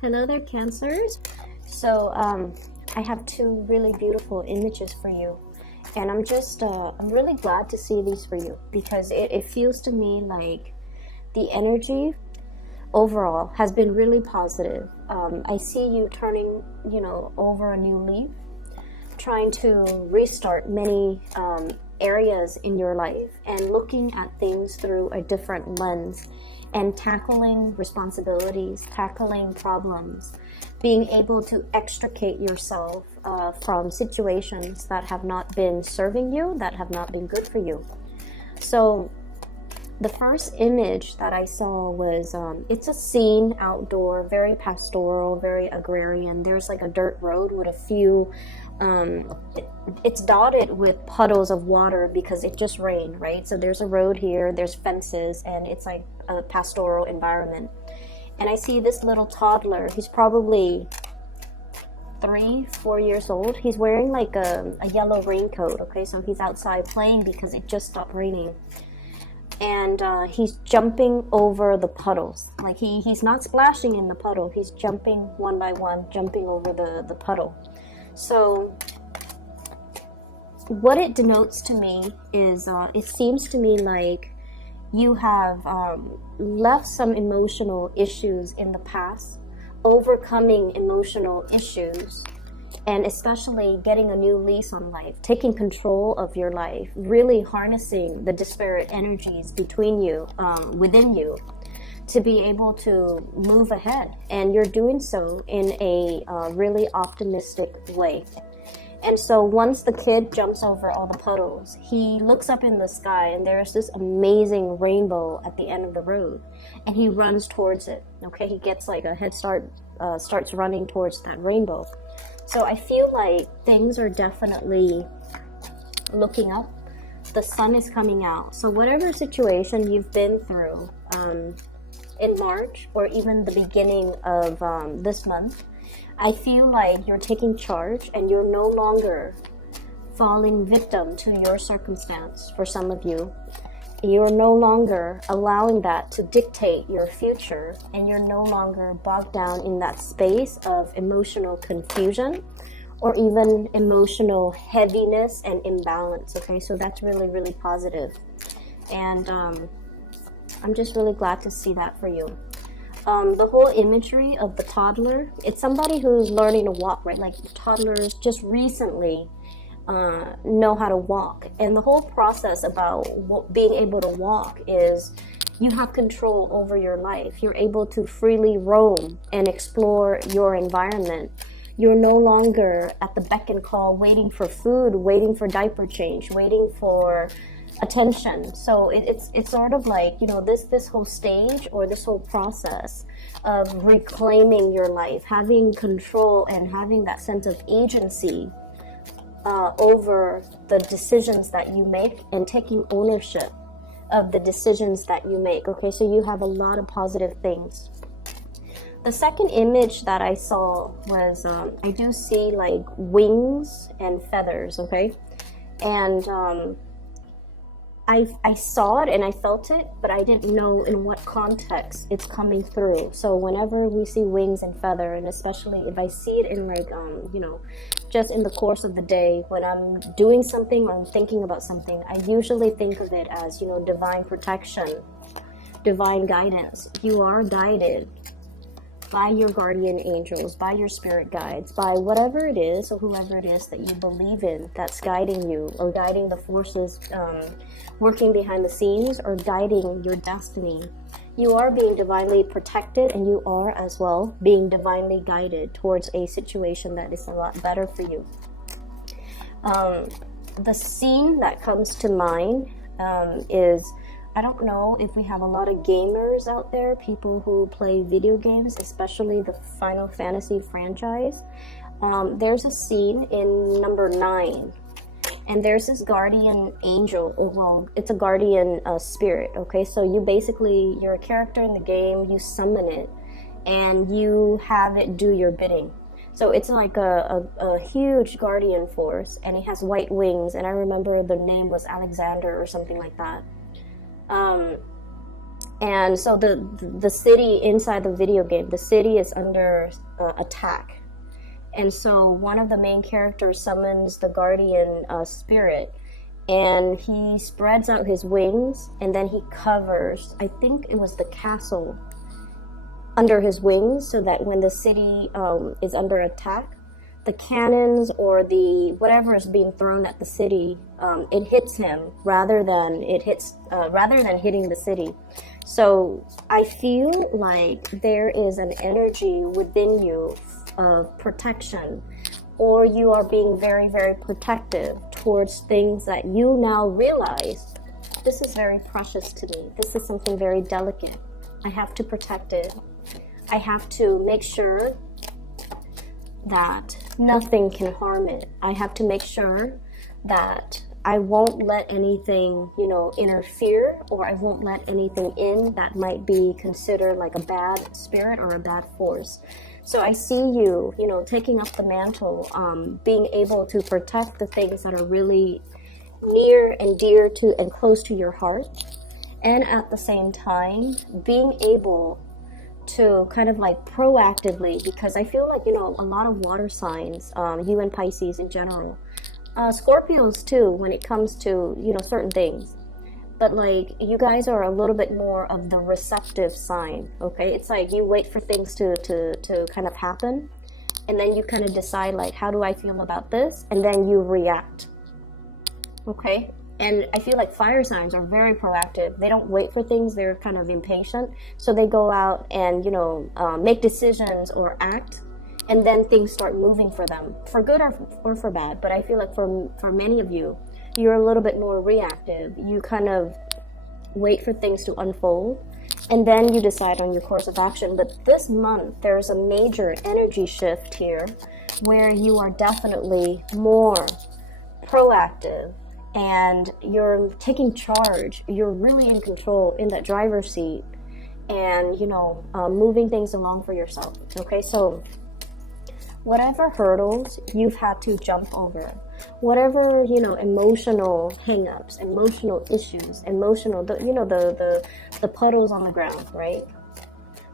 Hello there, Cancers. So I have two really beautiful images for you, and I'm really glad to see these for you because it feels to me like the energy overall has been really positive. I see you turning, over a new leaf, trying to restart many areas in your life and looking at things through a different lens and tackling responsibilities, tackling problems, being able to extricate yourself from situations that have not been serving you, that have not been good for you. So the first image that I saw was, it's a scene outdoor, very pastoral, very agrarian. There's like a dirt road with a few, it's dotted with puddles of water because it just rained, right? So there's a road here, there's fences, and it's like a pastoral environment. And I see this little toddler, he's probably 3-4 years old. He's wearing like a yellow raincoat, okay? So he's outside playing because it just stopped raining. And he's jumping over the puddles. Like he's not splashing in the puddle, he's jumping one by one, jumping over the puddle. So what it denotes to me is it seems to me like you have left some emotional issues in the past, overcoming emotional issues, and especially getting a new lease on life, taking control of your life, really harnessing the disparate energies between you, within you, to be able to move ahead. And you're doing so in a really optimistic way. And so once the kid jumps over all the puddles, he looks up in the sky and there's this amazing rainbow at the end of the road. And he runs towards it, okay? He gets like a head start, starts running towards that rainbow. So I feel like things are definitely looking up. The sun is coming out. So whatever situation you've been through in March or even the beginning of this month, I feel like you're taking charge and you're no longer falling victim to your circumstance. For some of you, you're no longer allowing that to dictate your future, and you're no longer bogged down in that space of emotional confusion or even emotional heaviness and imbalance. Okay, so that's really, really positive. And I'm just really glad to see that for you. The whole imagery of the toddler, it's somebody who's learning to walk, right? Like toddlers just recently know how to walk. And the whole process about being able to walk is you have control over your life. You're able to freely roam and explore your environment. You're no longer at the beck and call, waiting for food, waiting for diaper change, waiting for attention. So it's sort of like, this whole stage or this whole process of reclaiming your life, having control and having that sense of agency over the decisions that you make and taking ownership of the decisions that you make. Okay, so you have a lot of positive things. The second image that I saw was, I do see like wings and feathers, okay? And I saw it and I felt it, but I didn't know in what context it's coming through. So whenever we see wings and feather, and especially if I see it in like, just in the course of the day, when I'm doing something or I'm thinking about something, I usually think of it as, divine protection, divine guidance. You are guided by your guardian angels, by your spirit guides, by whatever it is or whoever it is that you believe in that's guiding you or guiding the forces working behind the scenes or guiding your destiny. You are being divinely protected, and you are as well being divinely guided towards a situation that is a lot better for you. The scene that comes to mind is, I don't know if we have a lot of gamers out there, people who play video games, especially the Final Fantasy franchise. There's a scene in number 9, and there's this guardian angel. Well, it's a guardian spirit, okay? So you're a character in the game, you summon it, and you have it do your bidding. So it's like a huge guardian force, and it has white wings, and I remember the name was Alexander or something like that. And so the city inside the video game, the city is under attack. And so one of the main characters summons the guardian spirit, and he spreads out his wings, and then he covers, I think it was the castle, under his wings, so that when the city is under attack, the cannons or the whatever is being thrown at the city, it hits him rather than hitting the city. So I feel like there is an energy within you of protection, or you are being very, very protective towards things that you now realize, this is very precious to me. This is something very delicate. I have to protect it. I have to make sure that nothing can harm it. I have to make sure that I won't let anything, interfere, or I won't let anything in that might be considered like a bad spirit or a bad force. So I see you, taking up the mantle, being able to protect the things that are really near and dear to and close to your heart. And at the same time, being able to kind of like proactively, because I feel like, a lot of water signs, you and Pisces in general, Scorpios too, when it comes to, certain things. But like, you guys are a little bit more of the receptive sign, okay? It's like you wait for things to kind of happen, and then you kind of decide like, how do I feel about this? And then you react, okay? And I feel like fire signs are very proactive. They don't wait for things. They're kind of impatient. So they go out and, make decisions or act, and then things start moving for them, for good or for bad. But I feel like for many of you, you're a little bit more reactive. You kind of wait for things to unfold, and then you decide on your course of action. But this month, there's a major energy shift here where you are definitely more proactive, and you're taking charge. You're really in control, in that driver's seat, and, moving things along for yourself. Okay, so whatever hurdles you've had to jump over, whatever, emotional hang-ups, emotional issues, the puddles on the ground, right?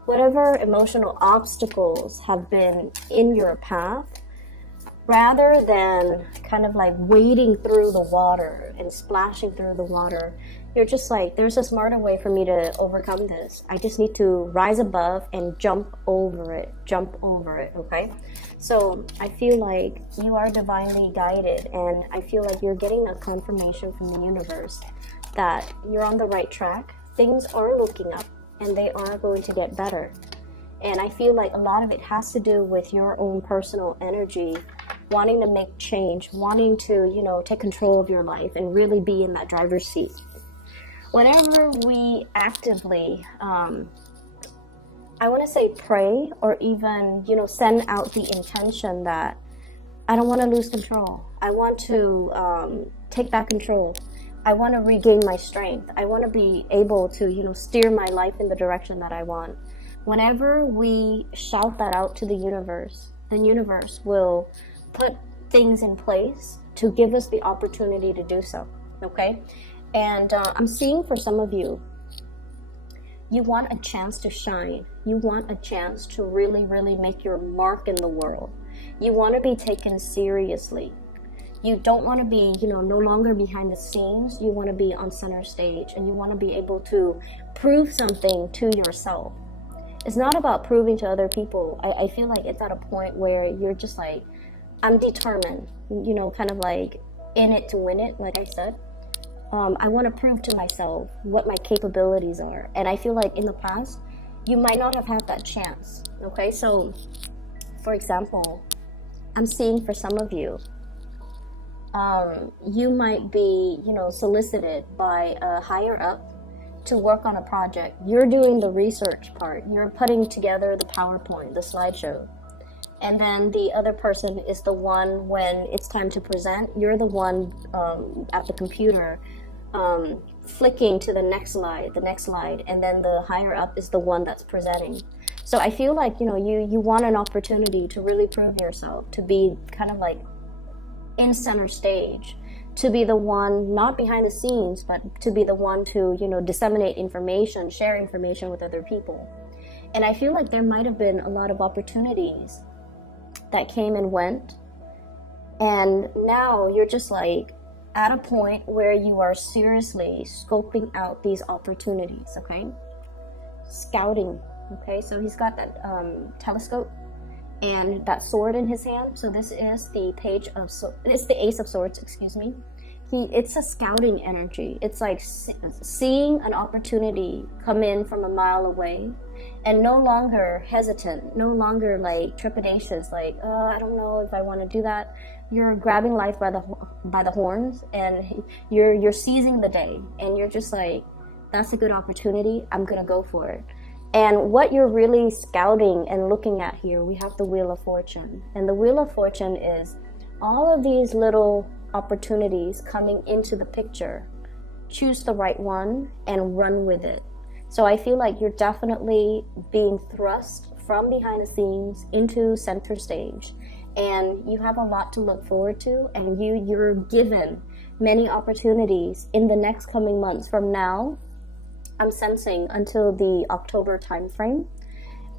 Whatever emotional obstacles have been in your path, rather than kind of like wading through the water and splashing through the water, you're just like, there's a smarter way for me to overcome this. I just need to rise above and jump over it, okay? So I feel like you are divinely guided, and I feel like you're getting a confirmation from the universe that you're on the right track. Things are looking up, and they are going to get better. And I feel like a lot of it has to do with your own personal energy, wanting to make change, wanting to, take control of your life and really be in that driver's seat. Whenever we actively, I want to say pray, or even, send out the intention that I don't want to lose control. I want to take back control. I want to regain my strength. I want to be able to, steer my life in the direction that I want. Whenever we shout that out to the universe will put things in place to give us the opportunity to do so, okay? And I'm seeing for some of you, you want a chance to shine. You want a chance to really, really make your mark in the world. You want to be taken seriously. You don't want to be, no longer behind the scenes. You want to be on center stage, and you want to be able to prove something to yourself. It's not about proving to other people. I feel like it's at a point where you're just like, I'm determined, kind of like in it to win it, like I said. I want to prove to myself what my capabilities are. And I feel like in the past, you might not have had that chance, okay? So, for example, I'm seeing for some of you, you might be, solicited by a higher up to work on a project. You're doing the research part. You're putting together the PowerPoint, the slideshow. And then the other person is the one, when it's time to present, you're the one at the computer flicking to the next slide, and then the higher up is the one that's presenting. So I feel like, you want an opportunity to really prove yourself, to be kind of like in center stage, to be the one, not behind the scenes, but to be the one to, disseminate information, share information with other people. And I feel like there might have been a lot of opportunities that came and went. And now you're just like at a point where you are seriously scoping out these opportunities, okay? Scouting, okay? So he's got that telescope and that sword in his hand. So this is the it's the Ace of Swords, excuse me. It's a scouting energy. It's like seeing an opportunity come in from a mile away, and no longer hesitant, no longer like trepidatious, like, I don't know if I want to do that. You're grabbing life by the horns, and you're seizing the day, and you're just like, that's a good opportunity. I'm gonna go for it. And what you're really scouting and looking at here, we have the Wheel of Fortune, and the Wheel of Fortune is all of these little opportunities coming into the picture. Choose the right one and run with it. So I feel like you're definitely being thrust from behind the scenes into center stage, and you have a lot to look forward to, and you're given many opportunities in the next coming months from now. I'm sensing until the October time frame,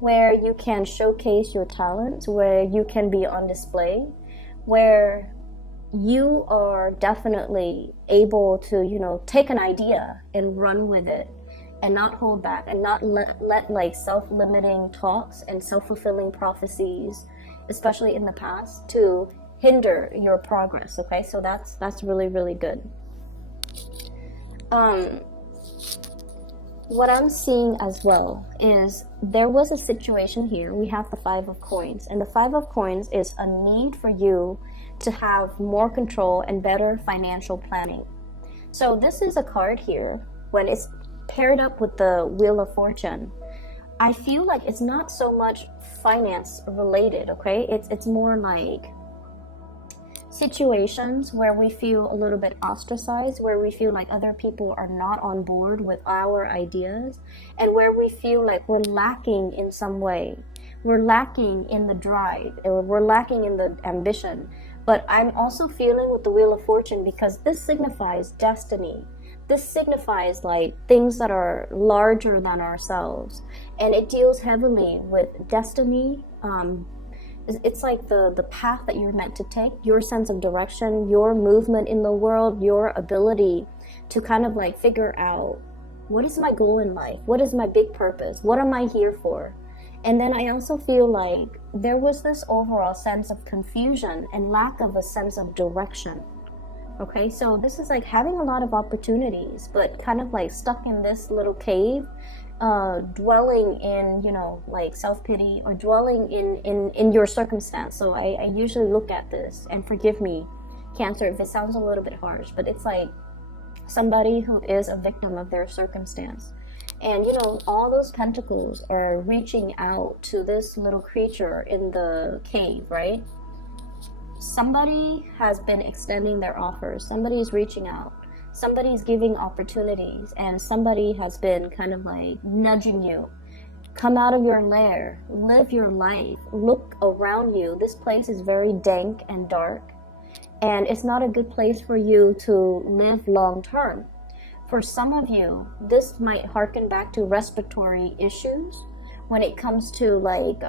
where you can showcase your talents, where you can be on display, where you are definitely able to, take an idea and run with it and not hold back and not let like self-limiting talks and self-fulfilling prophecies, especially in the past, to hinder your progress, okay? So that's really, really good. What I'm seeing as well is there was a situation here. We have the Five of Coins, and the Five of Coins is a need for you to have more control and better financial planning. So this is a card here. When it's paired up with the Wheel of Fortune, I feel like it's not so much finance related, okay? It's more like situations where we feel a little bit ostracized, where we feel like other people are not on board with our ideas, and where we feel like we're lacking in some way. We're lacking in the drive, or we're lacking in the ambition. But I'm also feeling with the Wheel of Fortune, because this signifies destiny. This signifies like things that are larger than ourselves. And it deals heavily with destiny. It's like the path that you're meant to take, your sense of direction, your movement in the world, your ability to kind of like figure out, what is my goal in life? What is my big purpose? What am I here for? And then I also feel like there was this overall sense of confusion and lack of a sense of direction. Okay, so this is like having a lot of opportunities, but kind of like stuck in this little cave, dwelling in, like self-pity, or dwelling in your circumstance. So I usually look at this, and forgive me, Cancer, if it sounds a little bit harsh, but it's like somebody who is a victim of their circumstance. And all those pentacles are reaching out to this little creature in the cave, right? Somebody has been extending their offers. Somebody's reaching out. Somebody's giving opportunities. And somebody has been kind of like nudging you. Come out of your lair. Live your life. Look around you. This place is very dank and dark. And it's not a good place for you to live long term. For some of you, this might harken back to respiratory issues when it comes to like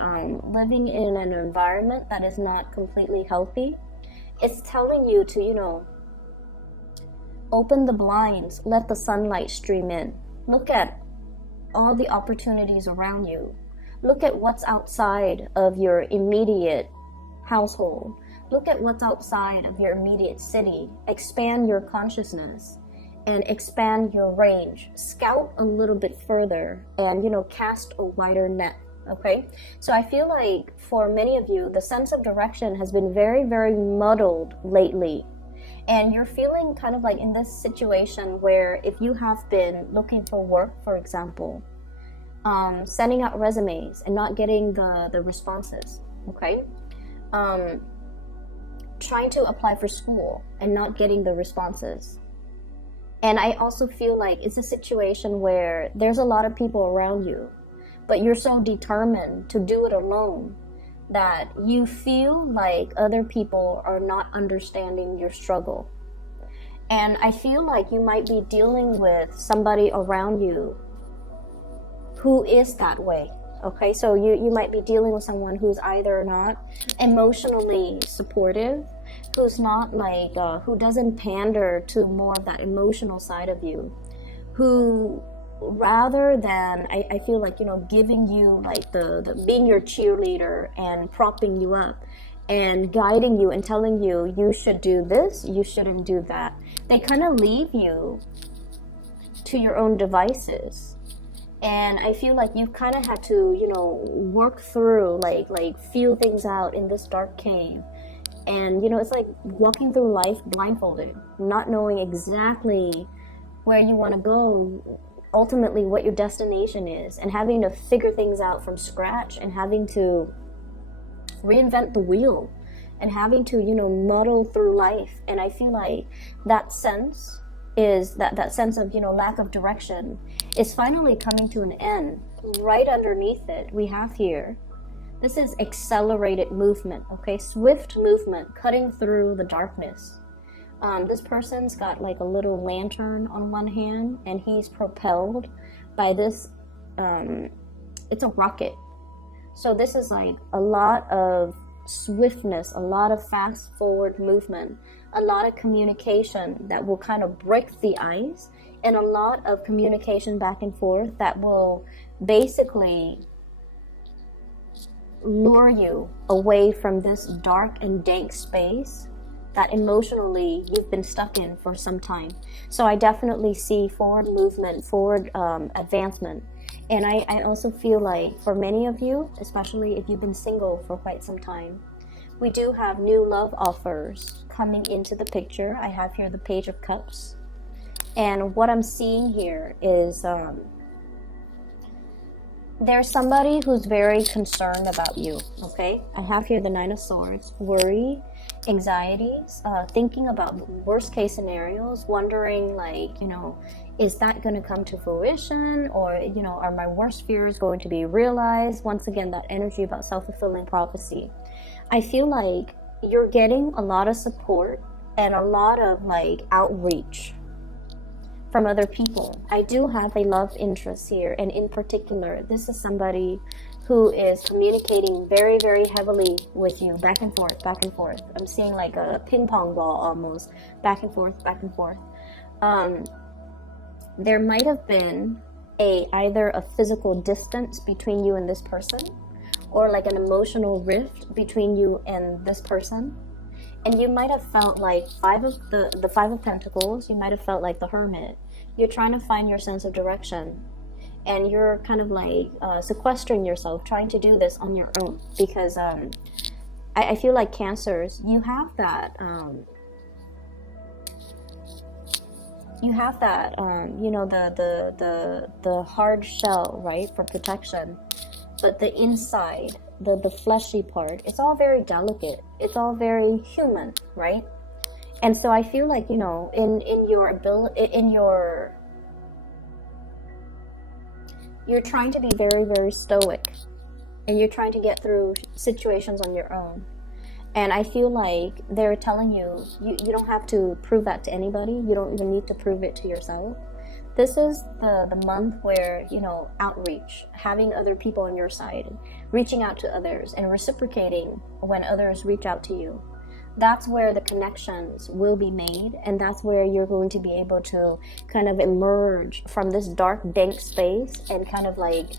living in an environment that is not completely healthy. It's telling you to, open the blinds, let the sunlight stream in. Look at all the opportunities around you. Look at what's outside of your immediate household. Look at what's outside of your immediate city. Expand your consciousness and expand your range. Scout a little bit further and, cast a wider net, okay? So I feel like for many of you, the sense of direction has been very, very muddled lately. And you're feeling kind of like in this situation where if you have been looking for work, for example, sending out resumes and not getting the responses, okay? Trying to apply for school and not getting the responses. And I also feel like it's a situation where there's a lot of people around you, but you're so determined to do it alone that you feel like other people are not understanding your struggle. And I feel like you might be dealing with somebody around you who is that way. Okay, so you might be dealing with someone who's either not emotionally supportive, who's not like, who doesn't pander to more of that emotional side of you, who rather than, I feel like, you know, giving you like the being your cheerleader and propping you up and guiding you and telling you, you should do this, you shouldn't do that. They kind of leave you to your own devices. And I feel like you've kind of had to, you know, work through, like feel things out in this dark cave. And, you know, it's like walking through life blindfolded, not knowing exactly where you want to go, ultimately what your destination is, and having to figure things out from scratch and having to reinvent the wheel and having to, you know, muddle through life. And I feel like that sense is that sense of, you know, lack of direction is finally coming to an end. Right underneath it, we have here, this is accelerated movement, okay? Swift movement, cutting through the darkness. This person's got like a little lantern on one hand, and he's propelled by this, it's a rocket. So this is like a lot of swiftness, a lot of fast forward movement, a lot of communication that will kind of break the ice, and a lot of communication back and forth that will basically lure you away from this dark and dank space that emotionally you've been stuck in for some time. So I definitely see forward movement, forward advancement. And I also feel like for many of you, especially if you've been single for quite some time, we do have new love offers coming into the picture. I have here the Page of Cups. And what I'm seeing here is there's somebody who's very concerned about you, okay? I have here the Nine of Swords, worry, anxieties, thinking about worst case scenarios, wondering like, you know, is that going to come to fruition, or, you know, are my worst fears going to be realized? Once again, that energy about self-fulfilling prophecy. I feel like you're getting a lot of support and a lot of like outreach from other people. I do have a love interest here, and in particular, this is somebody who is communicating very, very heavily with you, back and forth, back and forth. I'm seeing like a ping pong ball almost, back and forth, back and forth. There might have been either a physical distance between you and this person, or like an emotional rift between you and this person. And you might have felt like the Five of Pentacles, you might have felt like the Hermit. You're trying to find your sense of direction. And you're kind of like sequestering yourself, trying to do this on your own. Because I feel like Cancers, you have that, you know, the hard shell, right, for protection. But the inside, the fleshy part, it's all very delicate. It's all very human, right? And so I feel like, you know, in your ability, you're trying to be very, very stoic, and you're trying to get through situations on your own. And I feel like they're telling you, you don't have to prove that to anybody. You don't even need to prove it to yourself. This is the month where, you know, outreach, having other people on your side, reaching out to others and reciprocating when others reach out to you. That's where the connections will be made, and that's where you're going to be able to kind of emerge from this dark, dank space and kind of like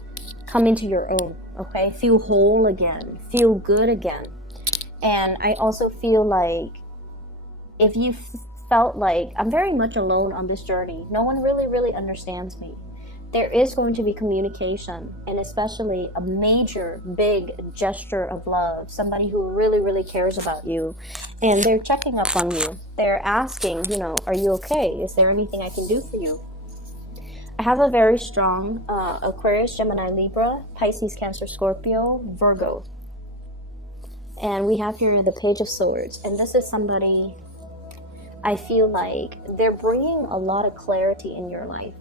come into your own, okay? Feel whole again, feel good again. And I also feel like if you felt like I'm very much alone on this journey, no one really understands me, there is going to be communication, and especially a major, big gesture of love. Somebody who really cares about you, and they're checking up on you. They're asking, you know, are you okay? Is there anything I can do for you? I have a very strong Aquarius, Gemini, Libra, Pisces, Cancer, Scorpio, Virgo. And we have here the Page of Swords. And this is somebody, I feel like they're bringing a lot of clarity in your life,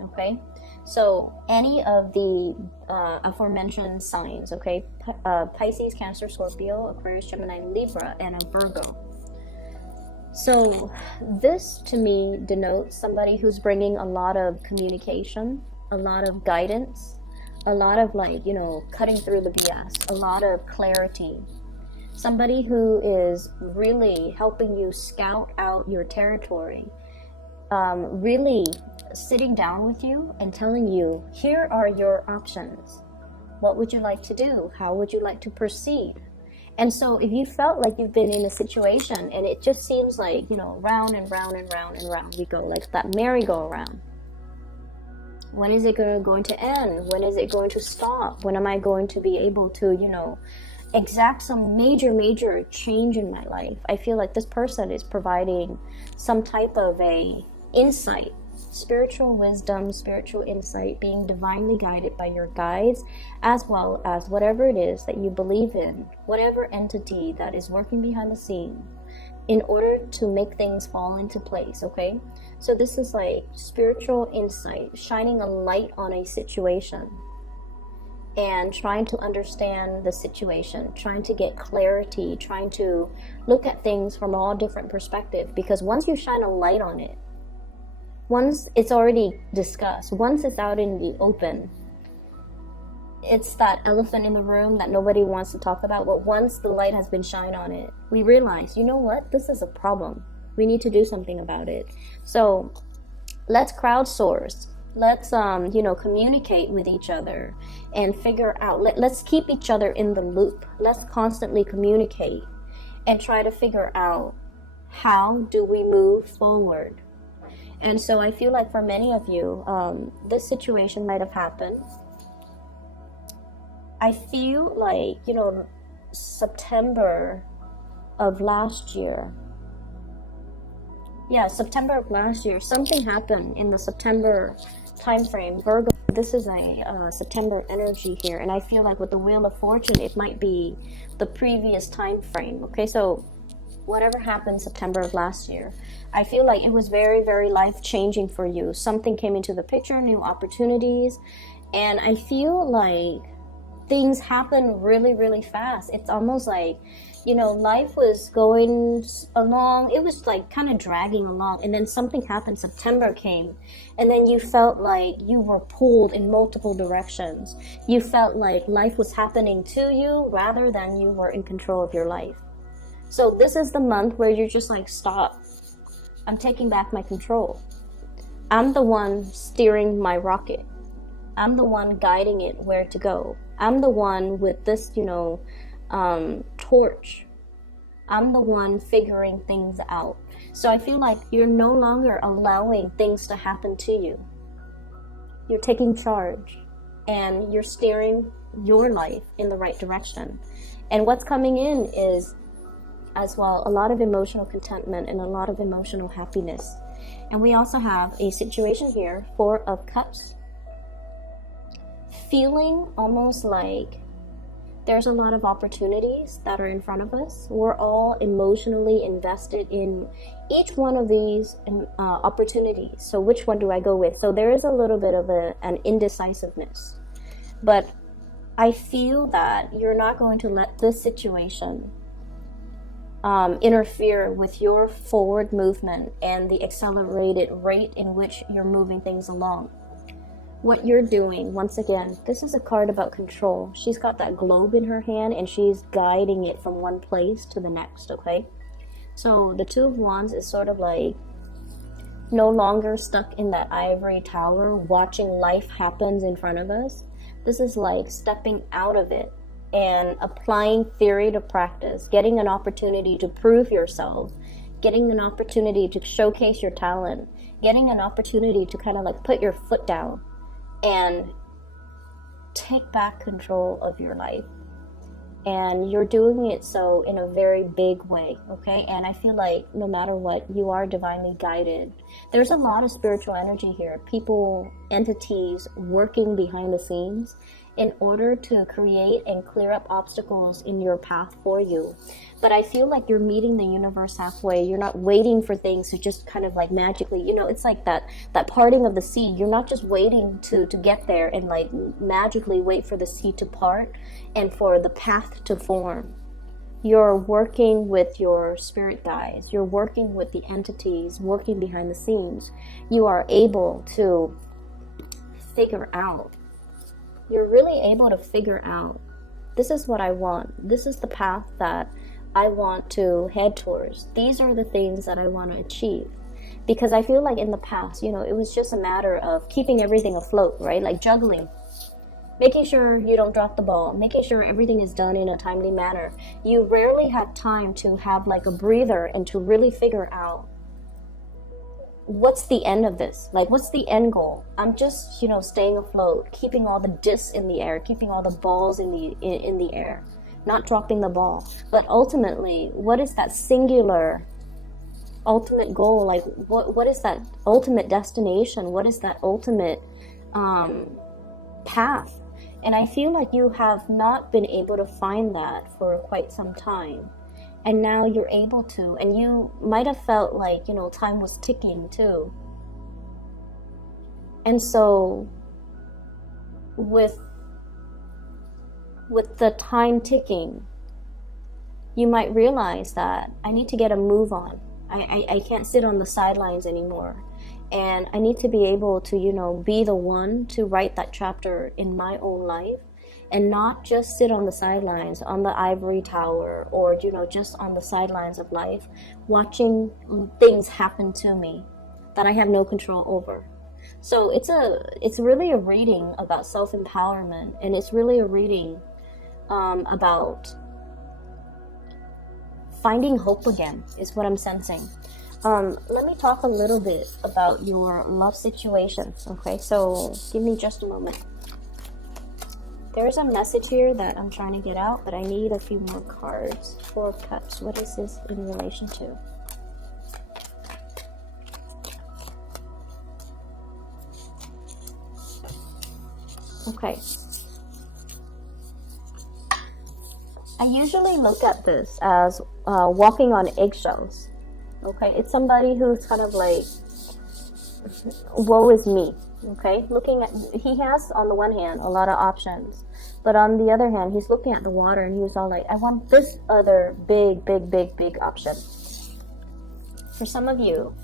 okay? So any of the aforementioned signs, okay? Pisces, Cancer, Scorpio, Aquarius, Gemini, Libra, and a Virgo. So this to me denotes somebody who's bringing a lot of communication, a lot of guidance, a lot of like, cutting through the BS, a lot of clarity. Somebody who is really helping you scout out your territory, really sitting down with you and telling you, here are your options. What would you like to do? How would you like to proceed? And so if you felt like you've been in a situation and it just seems like, round and round and round and round we go, like that merry-go-round. When is it going to end? When is it going to stop? When am I going to be able to, exact some major change in my life? I feel like this person is providing some type of a insight, spiritual wisdom, spiritual insight, being divinely guided by your guides, as well as whatever it is that you believe in, whatever entity that is working behind the scene in order to make things fall into place, okay? So this is like spiritual insight, shining a light on a situation and trying to understand the situation, trying to get clarity, trying to look at things from all different perspectives, because once you shine a light on it, once it's already discussed, once it's out in the open, it's that elephant in the room that nobody wants to talk about. But once the light has been shined on it, we realize, you know what? This is a problem. We need to do something about it. So let's crowdsource. Let's, communicate with each other and figure out, let's keep each other in the loop. Let's constantly communicate and try to figure out, how do we move forward? And so I feel like for many of you, this situation might have happened. I feel like, September of last year. Yeah, September of last year, something happened in the September time frame. Virgo, this is a September energy here. And I feel like with the Wheel of Fortune, it might be the previous time frame. Okay, so whatever happened September of last year, I feel like it was very, very life-changing for you. Something came into the picture, new opportunities, and I feel like things happen really, really fast. It's almost like, life was going along. It was like kind of dragging along, and then something happened. September came, and then you felt like you were pulled in multiple directions. You felt like life was happening to you rather than you were in control of your life. So this is the month where you're just like, stop. I'm taking back my control. I'm the one steering my rocket. I'm the one guiding it where to go. I'm the one with this, torch. I'm the one figuring things out. So I feel like you're no longer allowing things to happen to you. You're taking charge and you're steering your life in the right direction. And what's coming in is, as well, a lot of emotional contentment and a lot of emotional happiness. And we also have a situation here, 4 of Cups, feeling almost like there's a lot of opportunities that are in front of us. We're all emotionally invested in each one of these opportunities. So which one do I go with? So there is a little bit of an indecisiveness. But I feel that you're not going to let this situation interfere with your forward movement and the accelerated rate in which you're moving things along. What you're doing, once again, this is a card about control. She's got that globe in her hand and she's guiding it from one place to the next, okay? So the 2 of Wands is sort of like no longer stuck in that ivory tower watching life happens in front of us. This is like stepping out of it and applying theory to practice, getting an opportunity to prove yourself, getting an opportunity to showcase your talent, getting an opportunity to kind of like put your foot down and take back control of your life. And you're doing it so in a very big way, okay? And I feel like no matter what, you are divinely guided. There's a lot of spiritual energy here. People, entities working behind the scenes in order to create and clear up obstacles in your path for you. But I feel like you're meeting the universe halfway. You're not waiting for things to just kind of like magically, it's like that parting of the sea. You're not just waiting to get there and like magically wait for the sea to part and for the path to form. You're working with your spirit guides. You're working with the entities working behind the scenes. You are able to figure out. You're really able to figure out, this is what I want. This is the path that I want to head towards. These are the things that I want to achieve. Because I feel like in the past, you know, it was just a matter of keeping everything afloat, right? Like juggling. Making sure you don't drop the ball, making sure everything is done in a timely manner. You rarely have time to have like a breather and to really figure out what's the end of this? Like, what's the end goal? I'm just, you know, staying afloat, keeping all the discs in the air, keeping all the balls in the air, not dropping the ball. But ultimately, what is that singular ultimate goal? Like, what is that ultimate destination? What is that ultimate path? And I feel like you have not been able to find that for quite some time. And now you're able to. And you might have felt like, you know, time was ticking too. And so with the time ticking, you might realize that I need to get a move on. I can't sit on the sidelines anymore. And I need to be able to, you know, be the one to write that chapter in my own life and not just sit on the sidelines, on the ivory tower, or, you know, just on the sidelines of life, watching things happen to me that I have no control over. So it's really a reading about self-empowerment, and it's really a reading about finding hope again, is what I'm sensing. Let me talk a little bit about your love situation. Okay, so give me just a moment. There's a message here that I'm trying to get out, but I need a few more cards. 4 of Cups. What is this in relation to? Okay. I usually look at this as walking on eggshells. Okay, it's somebody who's kind of like, woe is me. Okay, looking at, he has on the one hand a lot of options, but on the other hand, he's looking at the water and he's all like, I want this other big option. For some of you,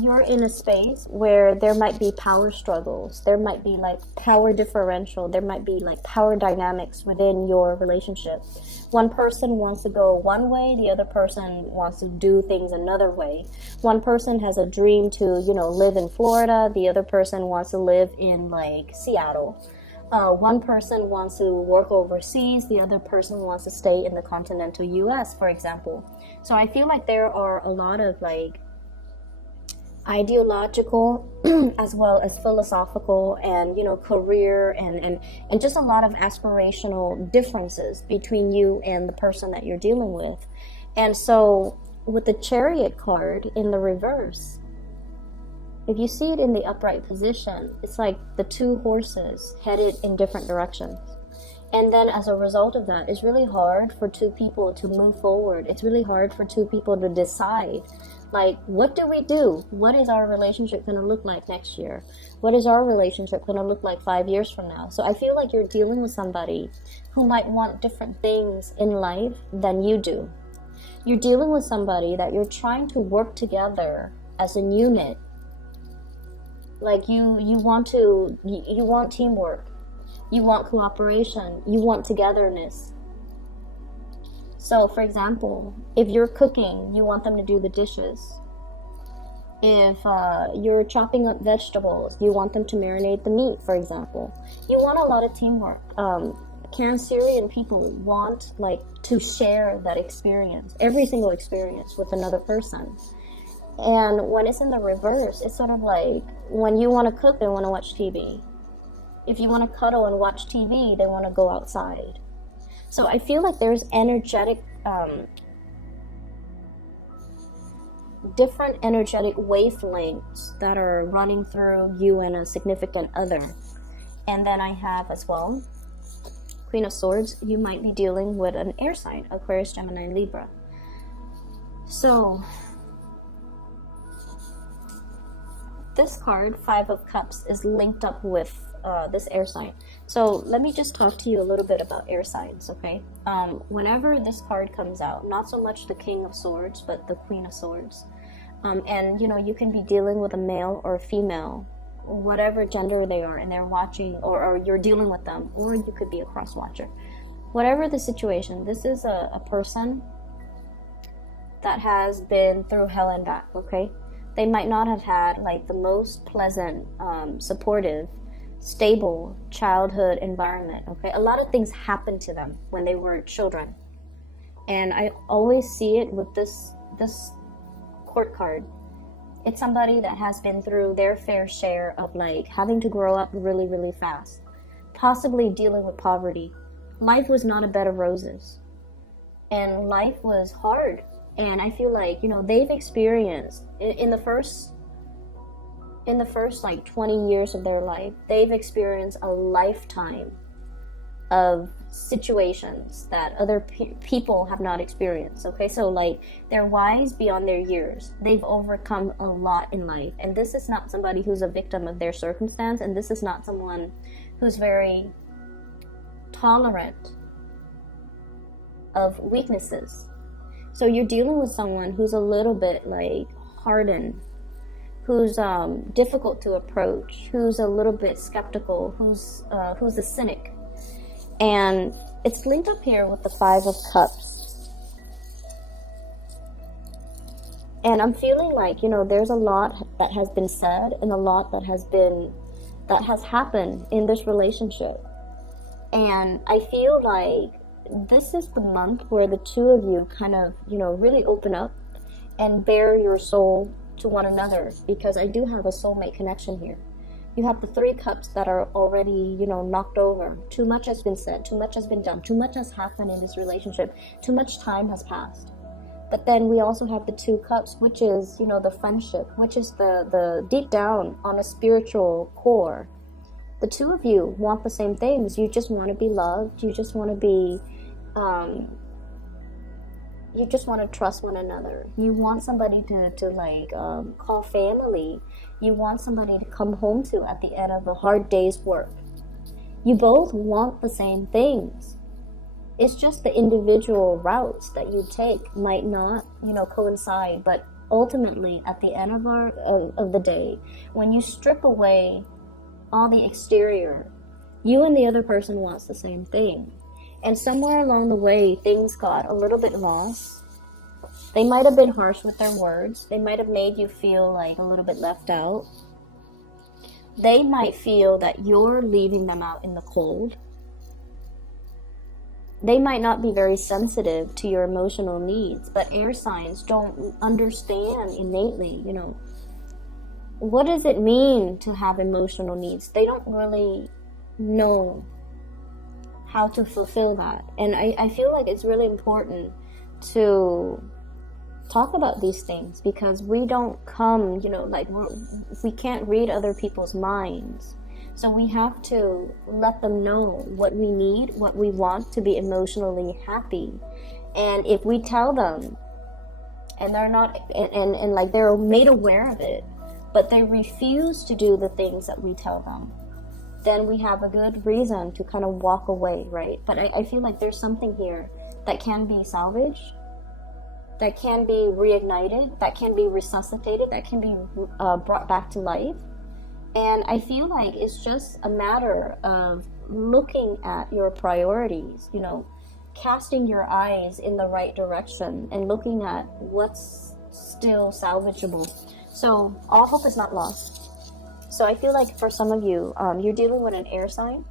you're in a space where there might be power struggles, there might be like power differential, there might be like power dynamics within your relationship. One person wants to go one way, the other person wants to do things another way. One person has a dream to, you know, live in Florida, the other person wants to live in like Seattle. One person wants to work overseas, the other person wants to stay in the continental US, for example. So I feel like there are a lot of like ideological as well as philosophical and, you know, career and just a lot of aspirational differences between you and the person that you're dealing with. And so with the Chariot card in the reverse, if you see it in the upright position, it's like the 2 horses headed in different directions. And then as a result of that, it's really hard for 2 people to move forward. It's really hard for 2 people to decide, like, what do we do? What is our relationship going to look like next year? What is our relationship going to look like 5 years from now? So I feel like you're dealing with somebody who might want different things in life than you do. You're dealing with somebody that you're trying to work together as a unit. Like you want teamwork. You want cooperation. You want togetherness. So, for example, if you're cooking, you want them to do the dishes. If you're chopping up vegetables, you want them to marinate the meat, for example. You want a lot of teamwork. Cancerian people want like to share that experience, every single experience with another person. And when it's in the reverse, it's sort of like when you want to cook, they want to watch TV. If you want to cuddle and watch TV, they want to go outside. So I feel like there's energetic, different energetic wavelengths that are running through you and a significant other. And then I have as well, Queen of Swords, you might be dealing with an air sign, Aquarius, Gemini, Libra. So this card, 5 of Cups, is linked up with this air sign. So let me just talk to you a little bit about air signs, okay? Whenever this card comes out, not so much the King of Swords, but the Queen of Swords. And, you know, you can be dealing with a male or a female, whatever gender they are, and they're watching, or you're dealing with them, or you could be a cross-watcher. Whatever the situation, this is a person that has been through hell and back, okay? They might not have had, like, the most pleasant, supportive, stable childhood environment, okay? A lot of things happened to them when they were children. And I always see it with this court card. It's somebody that has been through their fair share of, like, having to grow up really, really fast, possibly dealing with poverty. Life was not a bed of roses, and life was hard. And I feel like, you know, they've experienced in the first like 20 years of their life, they've experienced a lifetime of situations that other people have not experienced, okay? So, like, they're wise beyond their years. They've overcome a lot in life, and this is not somebody who's a victim of their circumstance, and this is not someone who's very tolerant of weaknesses. So you're dealing with someone who's a little bit, like, hardened, who's difficult to approach, who's a little bit skeptical, who's a cynic. And it's linked up here with the Five of Cups. And I'm feeling like, you know, there's a lot that has been said and a lot that has happened in this relationship. And I feel like this is the month where the two of you kind of, you know, really open up and bare your soul to one another, because I do have a soulmate connection here. You have the Three Cups that are already, you know, knocked over. Too much has been said, too much has been done, too much has happened in this relationship, too much time has passed. But then we also have the Two Cups, which is, you know, the friendship, which is the deep down on a spiritual core. The two of you want the same things. You just want to be loved. You just want to be, you just want to trust one another. You want somebody to call family. You want somebody to come home to at the end of a hard day's work. You both want the same things. It's just the individual routes that you take might not, you know, coincide. But ultimately, at the end of the day, when you strip away all the exterior, you and the other person wants the same thing. And somewhere along the way, things got a little bit lost. They might have been harsh with their words. They might have made you feel like a little bit left out. They might feel that you're leaving them out in the cold. They might not be very sensitive to your emotional needs, but air signs don't understand innately, you know, what does it mean to have emotional needs? They don't really know how to fulfill that. And I feel like it's really important to talk about these things, because we don't come, you know, like we can't read other people's minds. So we have to let them know what we need, what we want to be emotionally happy. And if we tell them and they're not, and like they're made aware of it, but they refuse to do the things that we tell them, then we have a good reason to kind of walk away, right? But I feel like there's something here that can be salvaged, that can be reignited, that can be resuscitated, that can be brought back to life. And I feel like it's just a matter of looking at your priorities, you know, casting your eyes in the right direction and looking at what's still salvageable. So all hope is not lost. So I feel like for some of you, you're dealing with an air sign.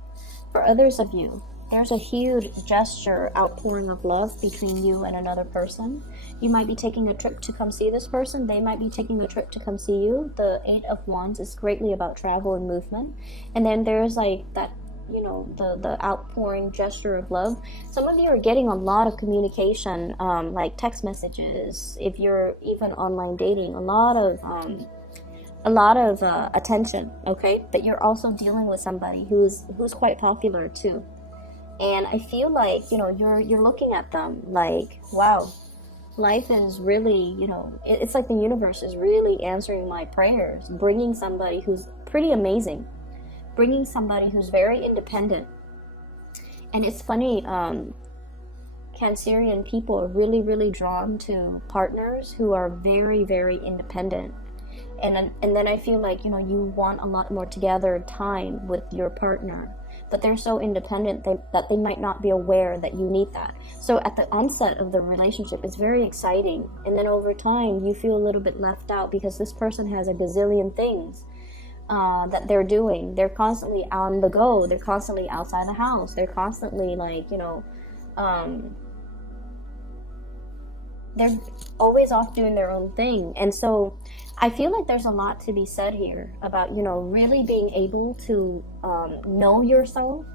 For others of you, there's a huge gesture, outpouring of love between you and another person. You might be taking a trip to come see this person. They might be taking a trip to come see you. The Eight of Wands is greatly about travel and movement. And then there's like that, you know, the outpouring gesture of love. Some of you are getting a lot of communication, like text messages. If you're even online dating, a lot of attention, okay? But you're also dealing with somebody who's quite popular too. And I feel like, you know, you're looking at them like, wow, life is really, you know, it's like the universe is really answering my prayers, bringing somebody who's pretty amazing, bringing somebody who's very independent. And it's funny, Cancerian people are really, really drawn to partners who are very, very independent. And then I feel like, you want a lot more together time with your partner, but they're so independent that they might not be aware that you need that. So at the onset of the relationship, it's very exciting. And then over time, you feel a little bit left out because this person has a gazillion things that they're doing. They're constantly on the go. They're constantly outside the house. They're constantly they're always off doing their own thing. And so I feel like there's a lot to be said here about, really being able to know yourself,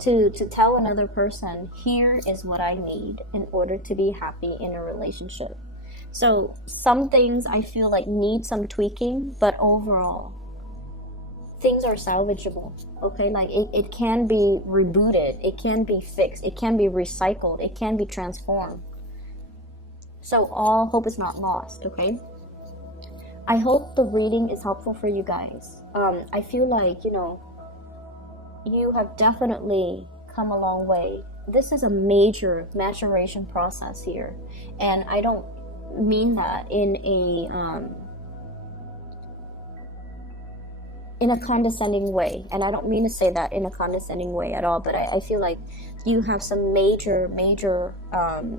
to tell another person, here is what I need in order to be happy in a relationship. So some things I feel like need some tweaking, but overall, things are salvageable, okay? Like it can be rebooted, it can be fixed, it can be recycled, it can be transformed. So all hope is not lost, okay? I hope the reading is helpful for you guys. I feel like, you have definitely come a long way. This is a major maturation process here. And I don't mean that in a condescending way. And I don't mean to say that in a condescending way at all, but I feel like you have some major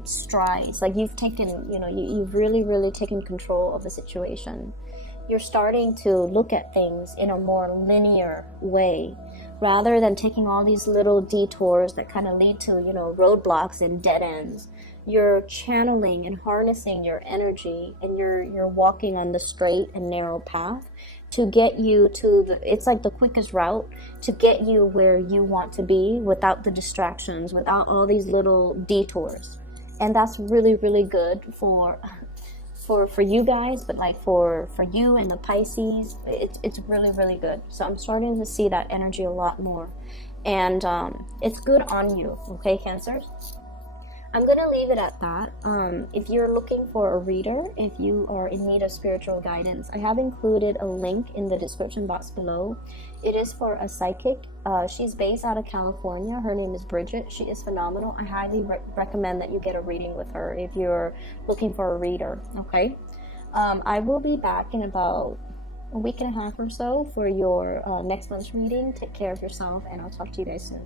strides. Like you've taken, you've really, really taken control of the situation. You're starting to look at things in a more linear way, rather than taking all these little detours that kind of lead to, roadblocks and dead ends. You're channeling and harnessing your energy, and you're walking on the straight and narrow path to get you to it's like the quickest route to get you where you want to be without the distractions, without all these little detours. And that's really, really good for you guys, but like for you and the Pisces, it's really, really good. So I'm starting to see that energy a lot more, and it's good on you, okay, Cancers? I'm going to leave it at that. If you're looking for a reader, if you are in need of spiritual guidance, I have included a link in the description box below. It is for a psychic. She's based out of California. Her name is Bridget. She is phenomenal. I highly recommend that you get a reading with her if you're looking for a reader, okay? I will be back in about a week and a half or so for your next month's reading. Take care of yourself, and I'll talk to you guys soon.